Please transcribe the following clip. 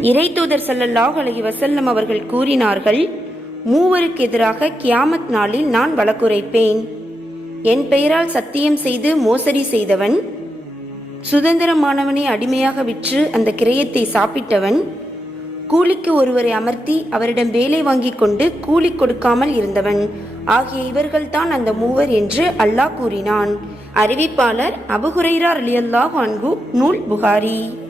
இறை தூதர் சல்லல்லாஹ் அலஹி வசல்லம் அவர்கள் கூறினார்கள் மூவருக்கு எதிராக கியாமத் நாளில் நான் வழக்குரைப்பேன். என் பெயரால் சத்தியம் செய்து மோசடி செய்தவன் சுதந்திரமானவனை அடிமையாக விற்று அந்த கிரயத்தை சாப்பிட்டவன் கூலிக்கு ஒருவரை அமர்த்தி அவரிடம் வேலை வாங்கிக் கொண்டு கூலி கொடுக்காமல் இருந்தவன். ஆகிய இவர்கள்தான் அந்த மூவர் என்று அல்லாஹ் கூறினான். அறிவிப்பாளர் அபுஹுரைரா ரலியல்லாஹு அன்கு நூல் புகாரி.